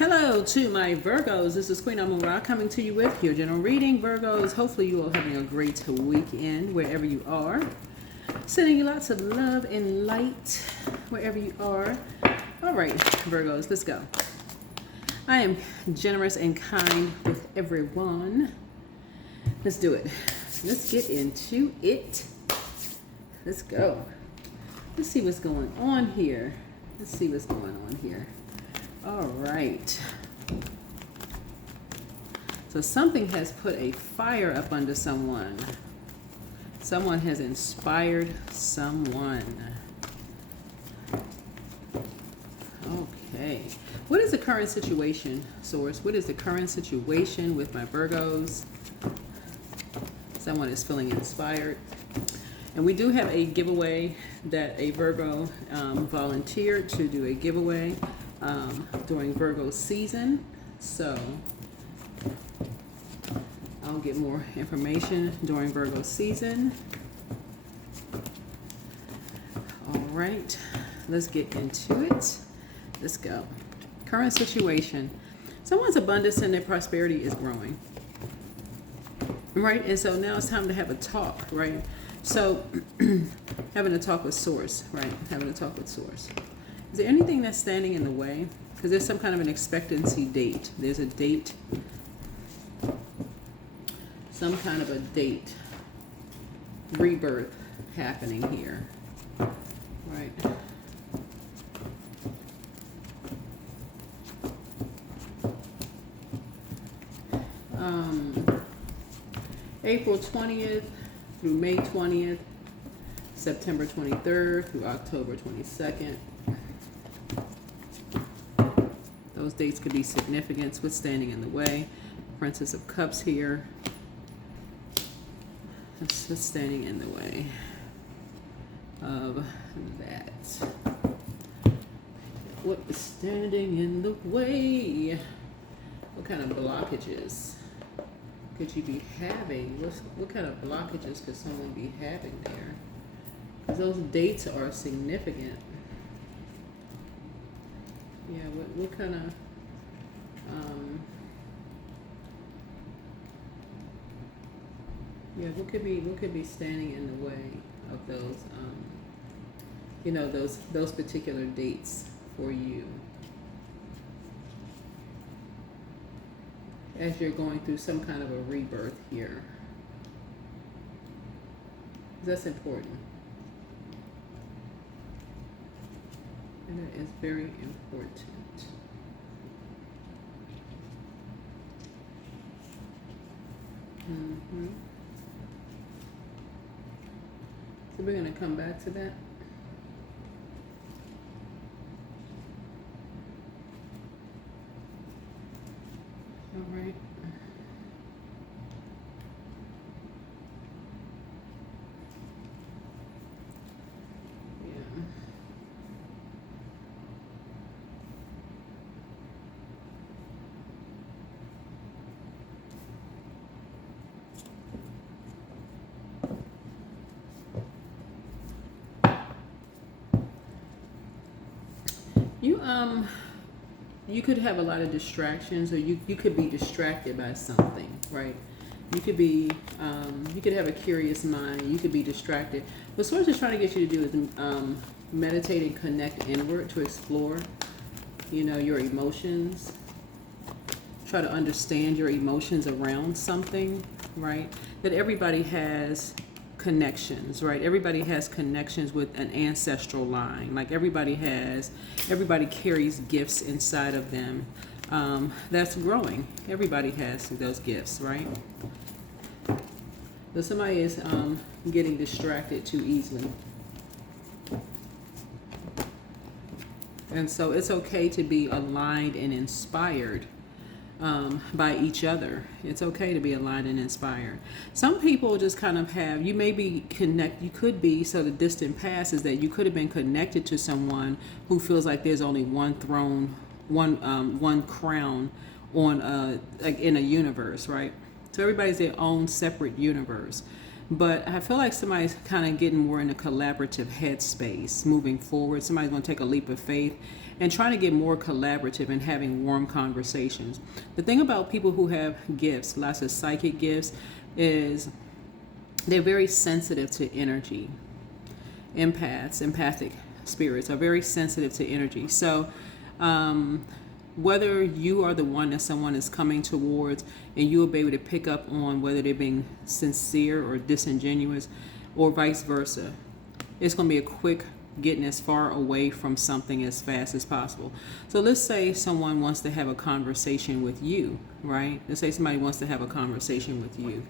Hello to my Virgos. This is Queen Amun Ra coming to you with your general reading. Virgos, hopefully you are having a great weekend wherever you are. Sending you lots of love and light wherever you are. All right, Virgos, let's go. I am generous and kind with everyone. Let's do it. Let's get into it. Let's go. Let's see what's going on here. Let's see what's going on here. All right. So something has put a fire up under someone. Someone has inspired someone. Okay. What is the current situation, Source? What is the current situation with my Virgos? Someone is feeling inspired. And we do have a giveaway that a Virgo volunteered to do a giveaway during Virgo season. So I'll get more information during Virgo season. All right, let's get into it. Let's go. Current situation. Someone's abundance and their prosperity is growing. Right, and so now it's time to have a talk, right? So having a talk with Source, right? Having a talk with Source. Is there anything that's standing in the way? Because there's some kind of an expectancy date. There's a date. Some kind of a date. Rebirth happening here. Right. April 20th through May 20th. September 23rd through October 22nd. Those dates could be significant. What's standing in the way? Princess of Cups here. That's what's standing in the way of that. What is standing in the way? What kind of blockages could you be having? What kind of blockages could someone be having there? Because those dates are significant. Yeah, what kind of what could be standing in the way of those those particular dates for you as you're going through some kind of a rebirth here? That's important. And it is very important. So we're going to come back to that. All right. You could have a lot of distractions, or you could be distracted by something, right? You could be, you could have a curious mind. You could be distracted. What Source is trying to get you to do is meditate and connect inward to explore, your emotions. Try to understand your emotions around something, right? That everybody has connections, right? Everybody has connections with an ancestral line. Like everybody carries gifts inside of them that's growing. Everybody has those gifts, right? But somebody is getting distracted too easily. And so it's okay to be aligned and inspired by each other. It's okay to be aligned and inspired. Some people just kind of have, you could be, so the distant past is that you could have been connected to someone who feels like there's only one throne, one crown on like in a universe, right? So everybody's their own separate universe. But I feel like somebody's kind of getting more in a collaborative headspace moving forward. Somebody's going to take a leap of faith and trying to get more collaborative and having warm conversations. The thing about people who have gifts, lots of psychic gifts, is they're very sensitive to energy. Empaths, empathic spirits are very sensitive to energy. So whether you are the one that someone is coming towards and you'll be able to pick up on whether they're being sincere or disingenuous or vice versa, it's going to be a quick getting as far away from something as fast as possible. So let's say someone wants to have a conversation with you, right? Let's say somebody wants to have a conversation with you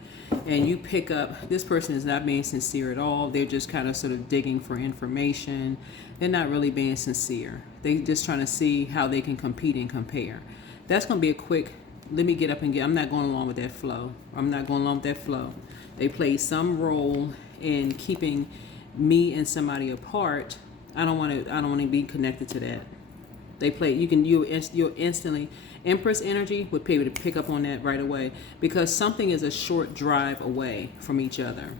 and you pick up, this person is not being sincere at all. They're just kind of sort of digging for information. They're not really being sincere. They're just trying to see how they can compete and compare. That's going to be a quick, let me get up and get, I'm not going along with that flow. I'm not going along with that flow. They play some role in keeping me and somebody apart. I don't want to be connected to that. They play, you'll instantly, Empress energy would be able to pick up on that right away because something is a short drive away from each other.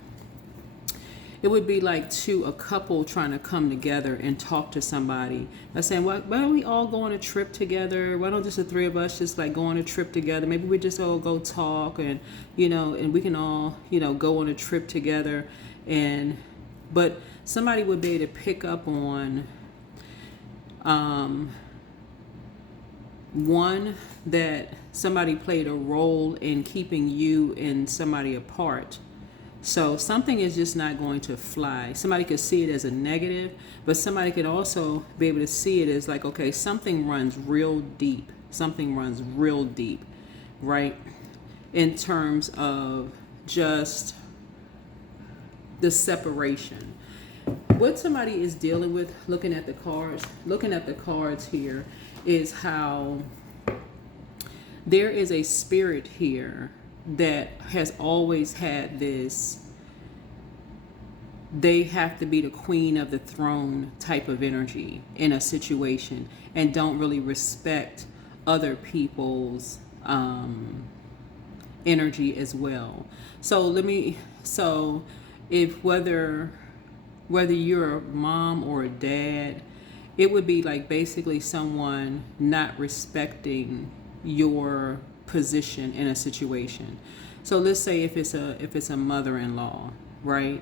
It would be like a couple trying to come together and talk to somebody. By saying, why don't we all go on a trip together? Why don't just the three of us just like go on a trip together? Maybe we just all go talk and, and we can all, go on a trip together. But somebody would be able to pick up on, one, that somebody played a role in keeping you and somebody apart. So something is just not going to fly. Somebody could see it as a negative, but somebody could also be able to see it as like, okay, something runs real deep. Something runs real deep, right? In terms of just the separation. What somebody is dealing with, looking at the cards here, is how there is a spirit here that has always had this, they have to be the queen of the throne type of energy in a situation and don't really respect other people's energy as well. So if whether you're a mom or a dad, it would be like basically someone not respecting your position in a situation. So let's say if it's a mother-in-law, right?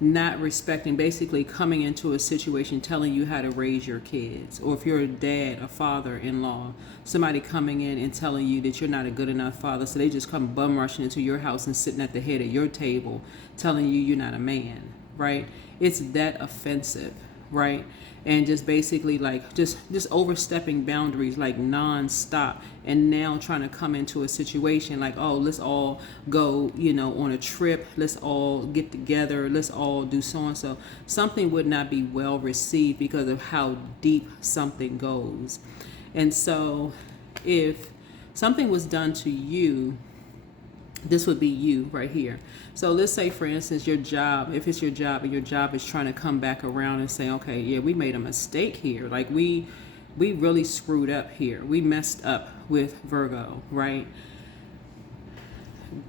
Not respecting, basically coming into a situation telling you how to raise your kids. Or if you're a dad, a father-in-law, somebody coming in and telling you that you're not a good enough father, so they just come bum rushing into your house and sitting at the head of your table telling you you're not a man, right? It's that offensive, right? And just basically like just overstepping boundaries like non-stop, and now trying to come into a situation like, oh, let's all go, on a trip, let's all get together, let's all do so and so. Something would not be well received because of how deep something goes. And so if something was done to you, this would be you right here. So let's say, for instance, your job, if it's your job and your job is trying to come back around and say, okay, yeah, we made a mistake here. Like we really screwed up here. We messed up with Virgo, right?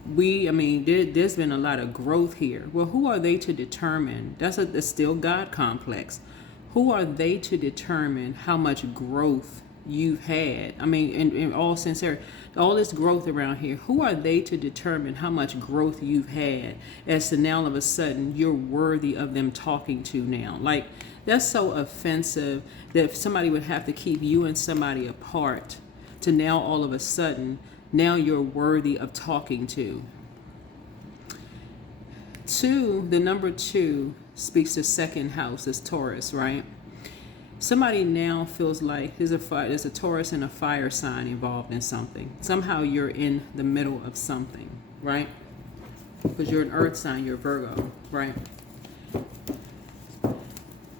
There's been a lot of growth here. Well, who are they to determine? That's still God complex. Who are they to determine how much growth you've had? In all sincerity, all this growth around here, who are they to determine how much growth you've had as to now all of a sudden you're worthy of them talking to now? Like, that's so offensive that if somebody would have to keep you and somebody apart to now all of a sudden, now you're worthy of talking to. The number 2 speaks to second house as Taurus, right? Somebody now feels like there's a Taurus and a fire sign involved in something. Somehow you're in the middle of something, right? Because you're an earth sign, you're Virgo, right?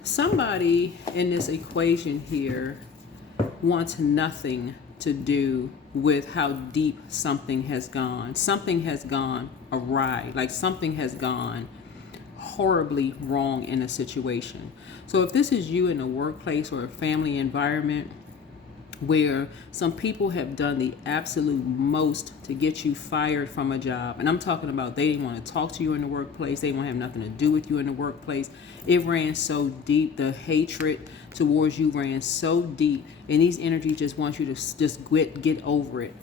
Somebody in this equation here wants nothing to do with how deep something has gone. Something has gone awry, like something has gone horribly wrong in a situation. So if this is you in a workplace or a family environment, where some people have done the absolute most to get you fired from a job. And I'm talking about they didn't want to talk to you in the workplace. They didn't have nothing to do with you in the workplace. It ran so deep. The hatred towards you ran so deep. And these energies just want you to just get over it.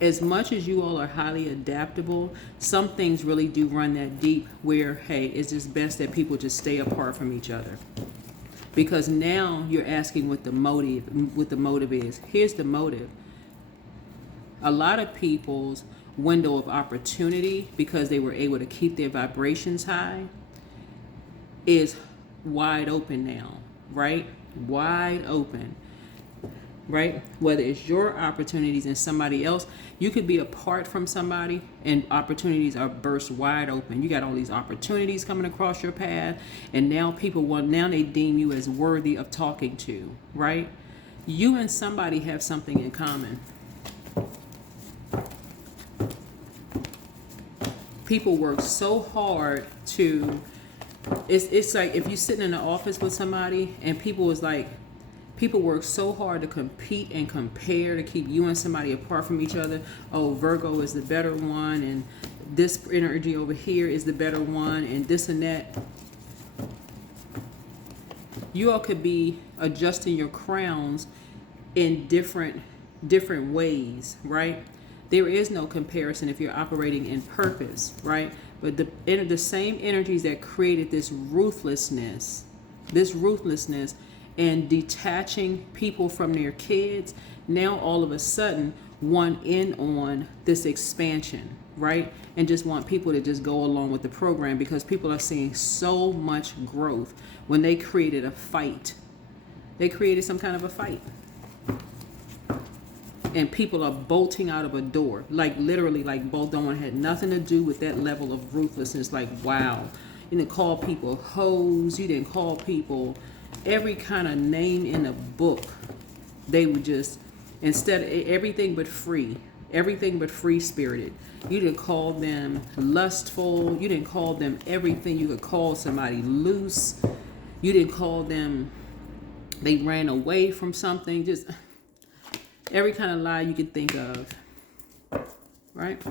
As much as you all are highly adaptable, some things really do run that deep where, hey, it's just best that people just stay apart from each other. Because now you're asking what the motive is. Here's the motive. A lot of people's window of opportunity, because they were able to keep their vibrations high, is wide open now, right? Wide open, right? Whether it's your opportunities and somebody else, you could be apart from somebody and opportunities are burst wide open. You got all these opportunities coming across your path, and now now they deem you as worthy of talking to, right? You and somebody have something in common. People work so hard to, it's like if you're sitting in the office with somebody and people work so hard to compete and compare to keep you and somebody apart from each other. Oh, Virgo is the better one, and this energy over here is the better one, and this and that. You all could be adjusting your crowns in different ways, right? There is no comparison if you're operating in purpose, right? But the same energies that created this ruthlessness and detaching people from their kids, now all of a sudden want in on this expansion, right? And just want people to just go along with the program because people are seeing so much growth. When they created a fight, they created some kind of a fight. And people are bolting out of a door, like literally, like both don't want to have nothing to do with that level of ruthlessness. Like, wow, you didn't call people hoes, you didn't call people every kind of name in a book. They would just, instead of everything but free spirited. You didn't call them lustful. You didn't call them everything you could call somebody. Loose. You didn't call them, they ran away from something. Just every kind of lie you could think of, right?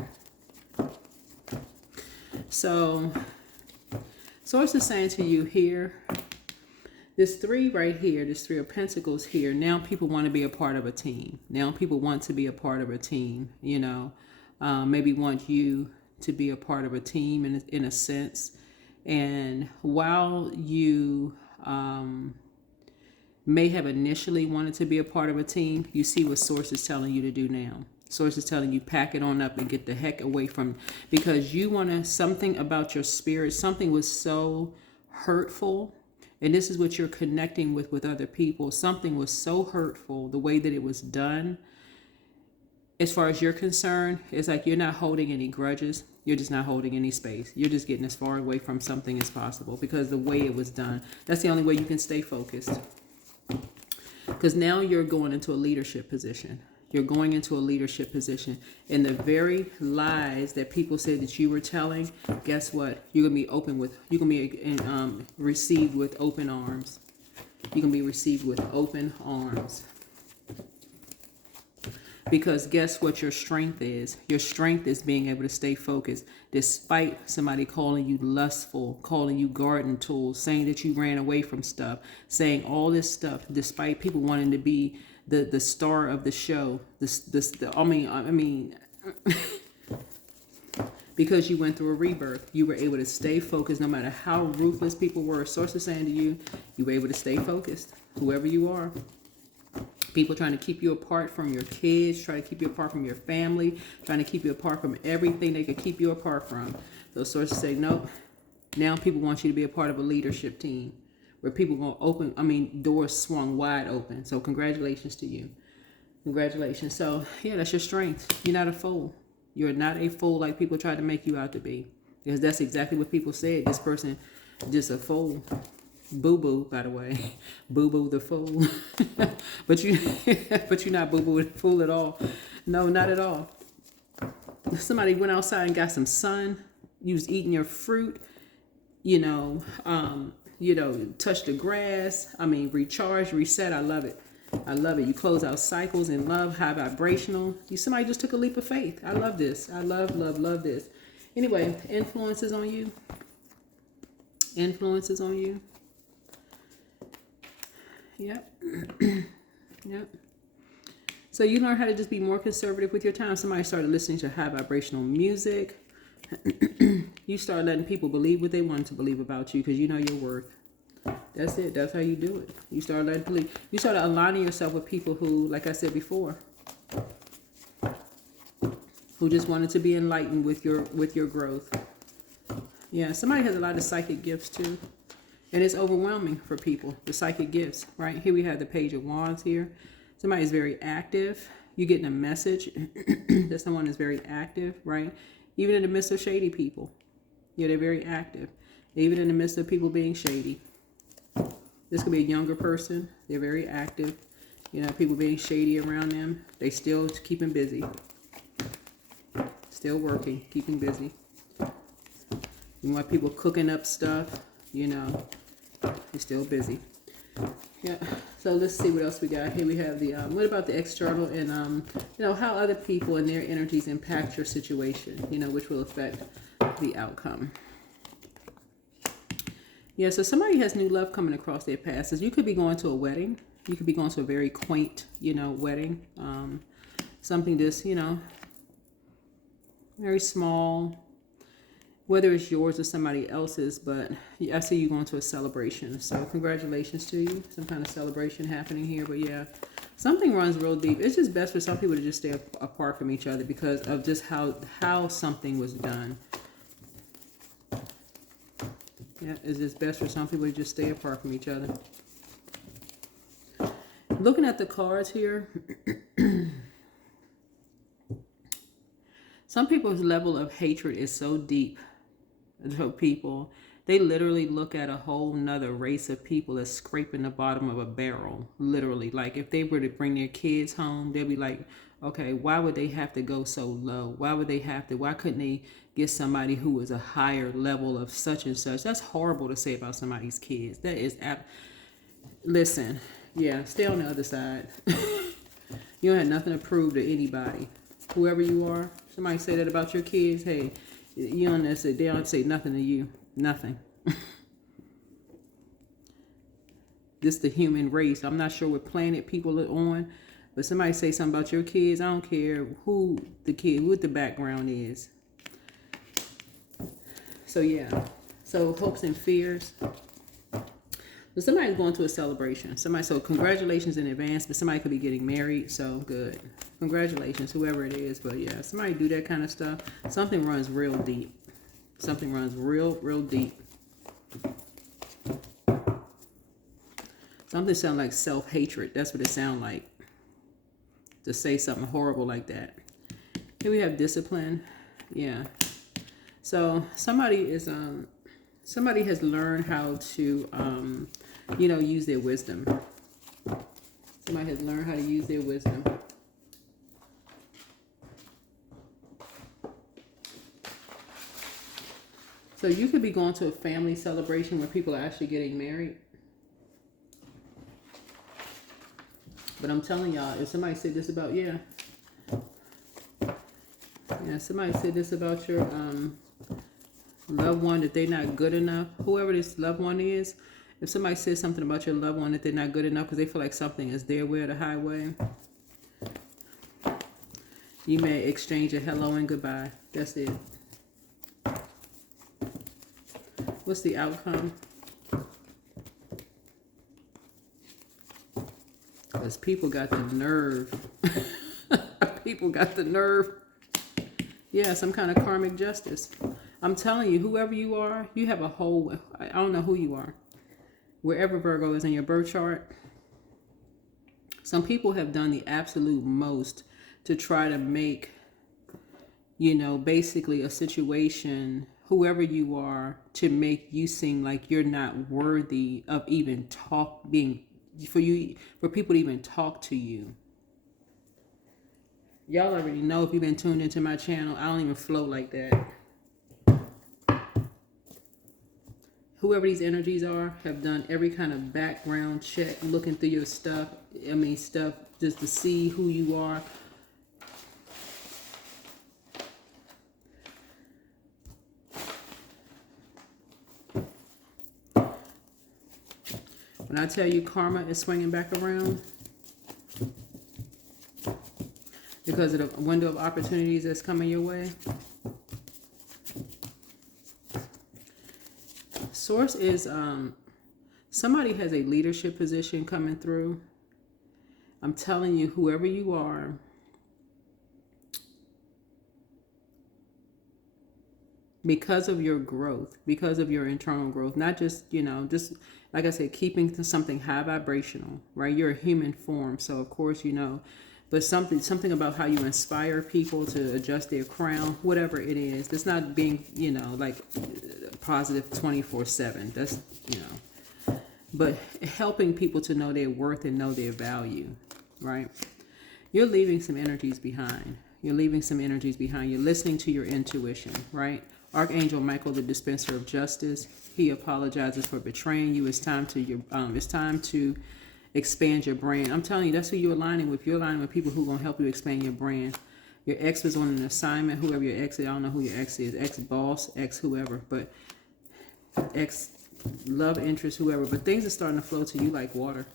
So Source is saying to you here, this 3 right here, this 3 of Pentacles here, now people want to be a part of a team. Now people want to be a part of a team, you know, maybe want you to be a part of a team in a sense. And while you may have initially wanted to be a part of a team, you see what Source is telling you to do now. Source is telling you pack it on up and get the heck away from, because you want to, something about your spirit, something was so hurtful. And this is what you're connecting with other people. Something was so hurtful, the way that it was done. As far as you're concerned, it's like you're not holding any grudges. You're just not holding any space. You're just getting as far away from something as possible because the way it was done. That's the only way you can stay focused. Because now you're going into a leadership position. You're going into a leadership position. And the very lies that people said that you were telling, guess what? You're going to be received with open arms. You're going to be received with open arms. Because guess what your strength is? Your strength is being able to stay focused despite somebody calling you lustful, calling you garden tools, saying that you ran away from stuff, saying all this stuff, despite people wanting to be the star of the show. Because you went through a rebirth, you were able to stay focused no matter how ruthless people were. Source is saying to you, you were able to stay focused, whoever you are. People trying to keep you apart from your kids, trying to keep you apart from your family, trying to keep you apart from everything they could keep you apart from. Those sources say, nope. Now people want you to be a part of a leadership team where people going to open, doors swung wide open. So congratulations to you. Congratulations. So yeah, that's your strength. You're not a fool. You're not a fool like people tried to make you out to be. Because that's exactly what people said. This person, just a fool. Boo-boo, by the way. Boo-boo the fool. but you're not boo-boo the fool at all. No, not at all. Somebody went outside and got some sun. You was eating your fruit, touched the grass. Recharge, reset. I love it. I love it. You close out cycles in love, high vibrational. Somebody just took a leap of faith. I love this. I love, love, love this. Anyway, influences on you. Influences on you. Yep. Yep. So you learn how to just be more conservative with your time. Somebody started listening to high vibrational music. You start letting people believe what they want to believe about you because you know your worth. That's it. That's how you do it. You start letting believe. You start aligning yourself with people who, like I said before, who just wanted to be enlightened with your growth. Yeah, somebody has a lot of psychic gifts too. And it's overwhelming for people, the psychic gifts, right? Here we have the Page of Wands here. Somebody's very active. You're getting a message that someone is very active, right? Even in the midst of shady people. Yeah, they're very active. Even in the midst of people being shady. This could be a younger person. They're very active. You know, people being shady around them. They still keeping busy. Still working, keeping busy. You want people cooking up stuff, you know. They're still busy. Yeah. So let's see what else we got. Here we have the, what about the external and, you know, how other people and their energies impact your situation, you know, which will affect the outcome. Yeah, so somebody has new love coming across their path. So you could be going to a wedding. You could be going to a very quaint, you know, wedding. Something just, you know, very small. Whether it's yours or somebody else's, but I see you going to a celebration. So congratulations to you. Some kind of celebration happening here. But yeah, something runs real deep. It's just best for some people to just stay apart from each other because of just how something was done. Yeah, it's just best for some people to just stay apart from each other. Looking at the cards here, some people's level of hatred is so deep. For people, they literally look at a whole nother race of people as scraping the bottom of a barrel. Literally, like if they were to bring their kids home, they'd be like, okay, why would they have to go so low? Why couldn't they get somebody who was a higher level of such and such? That's horrible to say about somebody's kids. That is, listen, yeah, stay on the other side. You don't have nothing to prove to anybody. Whoever you are, somebody say that about your kids, hey, you don't necessarily, they don't say nothing to you. Nothing. This the human race. I'm not sure what planet people are on, but somebody say something about your kids. I don't care who the kid, what the background is. So yeah. So hopes and fears. So somebody's going to a celebration. So congratulations in advance, but somebody could be getting married. So good. Congratulations, whoever it is. But yeah, somebody do that kind of stuff. Something runs real deep. Something runs real, real deep. Something sounds like self-hatred. That's what it sounds like. To say something horrible like that. Here we have discipline. Yeah. So somebody has learned how to, you know, use their wisdom. Somebody has learned how to use their wisdom. So you could be going to a family celebration where people are actually getting married. But I'm telling y'all, if somebody said this about, somebody said this about your loved one, that they're not good enough, whoever this loved one is, if somebody says something about your loved one that they're not good enough because they feel like something is their way or the highway, you may exchange a hello and goodbye. That's it. What's the outcome? Because people got the nerve. People got the nerve. Yeah, some kind of karmic justice. I'm telling you, whoever you are, you have a whole, I don't know who you are. Wherever Virgo is in your birth chart, some people have done the absolute most to try to make, you know, basically a situation, whoever you are, to make you seem like you're not worthy of even for people to even talk to you. Y'all already know if you've been tuned into my channel, I don't even flow like that. whoever these energies are have done every kind of background check, looking through your stuff. I mean, stuff just to see who you are. When I tell you karma is swinging back around because of the window of opportunities that's coming your way. Source is somebody has a leadership position coming through. I'm telling you, whoever you are, because of your growth, because of your internal growth, not just, you know, just like I said, keeping to something high vibrational, right? You're a human form, so of course, you know, but something about how you inspire people to adjust their crown, whatever it is. It's not being, you know, like positive 24/7. That's, you know, but helping people to know their worth and know their value, right? You're leaving some energies behind. You're leaving some energies behind. You're listening to your intuition, right? Archangel Michael, the dispenser of justice, he apologizes for betraying you. It's time to expand your brand. I'm telling you, that's who you're aligning with. You're aligning with people who are going to help you expand your brand. Your ex was on an assignment, whoever your ex is. I don't know who your ex is, ex-boss, ex-whoever, but ex-love interest, whoever. But things are starting to flow to you like water.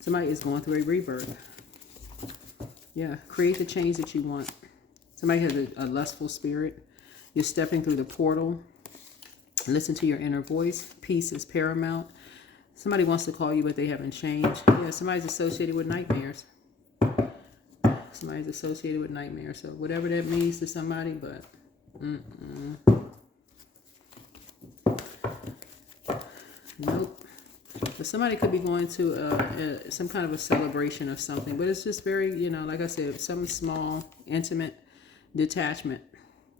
Somebody is going through a rebirth. Yeah, create the change that you want. Somebody has a lustful spirit. You're stepping through the portal. Listen to your inner voice. Peace is paramount. Somebody wants to call you, but they haven't changed. Yeah, somebody's associated with nightmares. Somebody's associated with nightmares. So whatever that means to somebody, but nope. But somebody could be going to some kind of a celebration of something, but it's just very, you know, like I said, something small, intimate, detachment.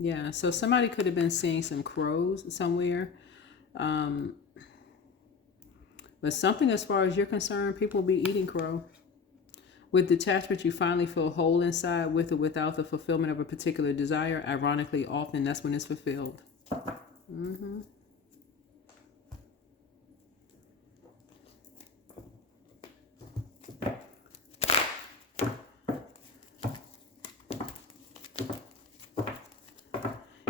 Yeah, so somebody could have been seeing some crows somewhere. But something as far as you're concerned, people will be eating crow. With detachment, you finally feel whole inside with or without the fulfillment of a particular desire. Ironically, often that's when it's fulfilled.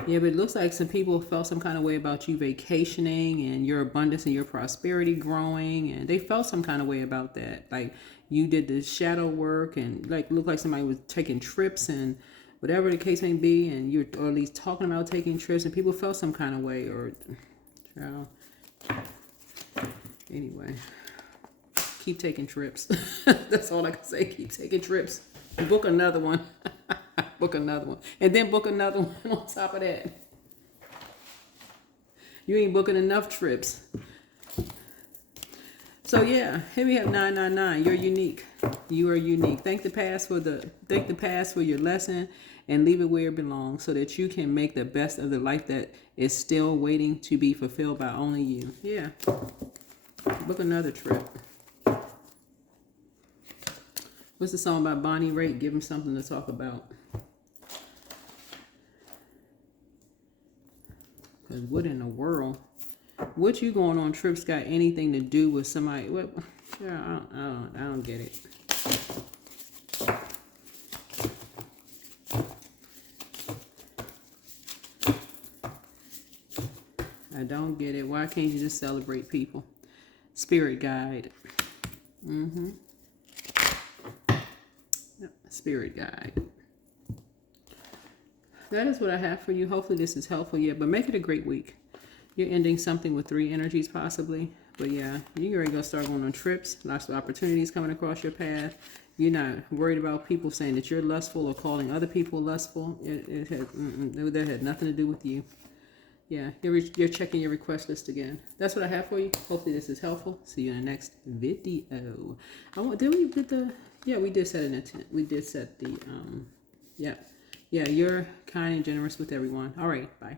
Yeah, but it looks like some people felt some kind of way about you vacationing and your abundance and your prosperity growing, and they felt some kind of way about that. Like you did the shadow work and like looked like somebody was taking trips and whatever the case may be, and you're or at least talking about taking trips, and people felt some kind of way or anyway. Keep taking trips. That's all I can say. Keep taking trips. Book another one. Book another one. And then book another one on top of that. You ain't booking enough trips. So yeah, here we have 999. You're unique. You are unique. Thank the past for your lesson and leave it where it belongs so that you can make the best of the life that is still waiting to be fulfilled by only you. Yeah. Book another trip. What's the song by Bonnie Raitt? Give him something to talk about. Because what in the world? What you going on trips got anything to do with somebody? What? Yeah, I don't get it. I don't get it. Why can't you just celebrate people? Spirit guide. Spirit guide. That is what I have for you. Hopefully this is helpful. Yeah, but make it a great week. You're ending something with 3 energies possibly. But yeah, you're going to start going on trips. Lots of opportunities coming across your path. You're not worried about people saying that you're lustful or calling other people lustful. That had nothing to do with you. Yeah, you're checking your request list again. That's what I have for you. Hopefully this is helpful. See you in the next video. We did set an intent. We did set the, yeah, you're kind and generous with everyone. All right, bye.